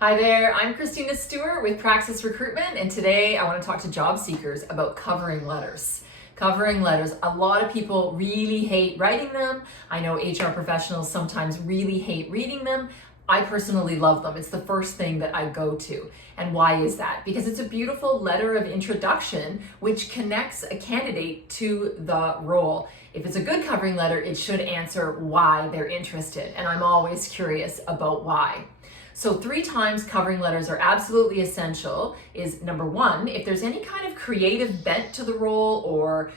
Hi there, I'm Christina Stewart with Praxis Recruitment, and today I want to talk to job seekers about covering letters. Covering letters, a lot of people really hate writing them. I know HR professionals sometimes really hate reading them. I personally love them. It's the first thing that I go to. And why is that? Because it's a beautiful letter of introduction which connects a candidate to the role. If it's a good covering letter, it should answer why they're interested. And I'm always curious about why. So 3 times covering letters are absolutely essential is number 1, if there's any kind of creative bent to the role or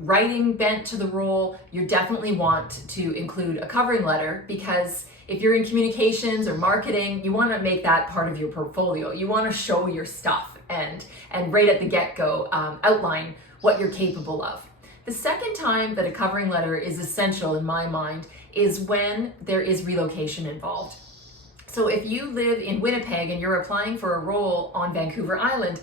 writing bent to the role, you definitely want to include a covering letter, because if you're in communications or marketing, you want to make that part of your portfolio. You want to show your stuff and right at the get-go outline what you're capable of. The second time that a covering letter is essential in my mind is when there is relocation involved. So if you live in Winnipeg and you're applying for a role on Vancouver Island,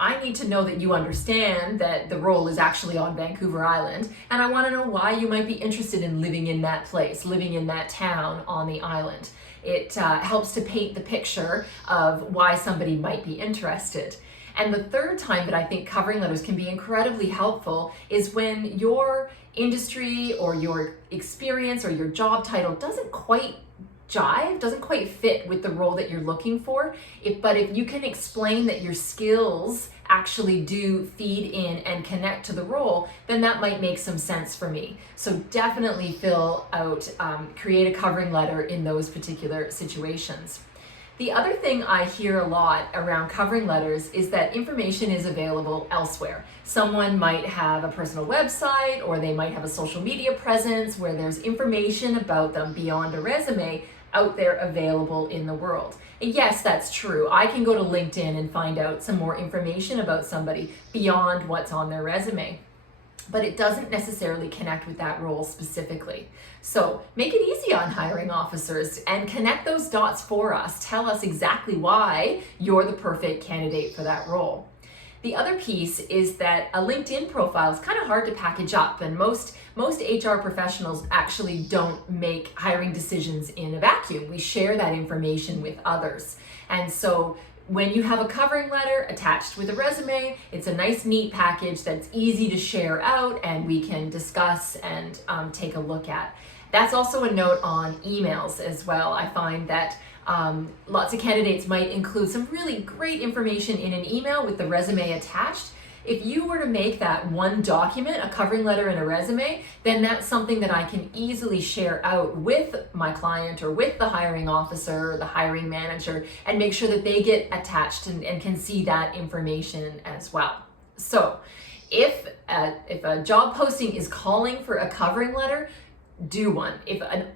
I need to know that you understand that the role is actually on Vancouver Island, and I want to know why you might be interested in living in that place, living in that town on the island. It helps to paint the picture of why somebody might be interested. And the third time that I think covering letters can be incredibly helpful is when your industry or your experience or your job title doesn't quite fit with the role that you're looking for. But if you can explain that your skills actually do feed in and connect to the role, then that might make some sense for me. So definitely fill out, create a covering letter in those particular situations. The other thing I hear a lot around covering letters is that information is available elsewhere. Someone might have a personal website, or they might have a social media presence where there's information about them beyond a resume out there available in the world. And yes, that's true. I can go to LinkedIn and find out some more information about somebody beyond what's on their resume, but it doesn't necessarily connect with that role specifically. So make it easy on hiring officers and connect those dots for us. Tell us exactly why you're the perfect candidate for that role. The other piece is that a LinkedIn profile is kind of hard to package up, and most HR professionals actually don't make hiring decisions in a vacuum. We share that information with others. And so when you have a covering letter attached with a resume, it's a nice, neat package that's easy to share out and we can discuss and take a look at. That's also a note on emails as well. I find that lots of candidates might include some really great information in an email with the resume attached. If you were to make that one document, a covering letter and a resume, then that's something that I can easily share out with my client or with the hiring officer or the hiring manager and make sure that they get attached and can see that information as well. So if a job posting is calling for a covering letter, do one. If it's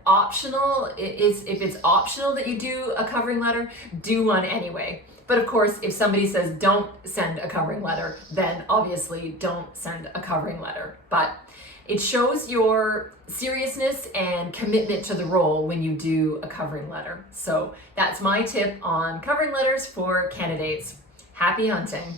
optional that you do a covering letter, do one anyway. But of course, if somebody says don't send a covering letter, then obviously don't send a covering letter. But it shows your seriousness and commitment to the role when you do a covering letter. So that's my tip on covering letters for candidates. Happy hunting.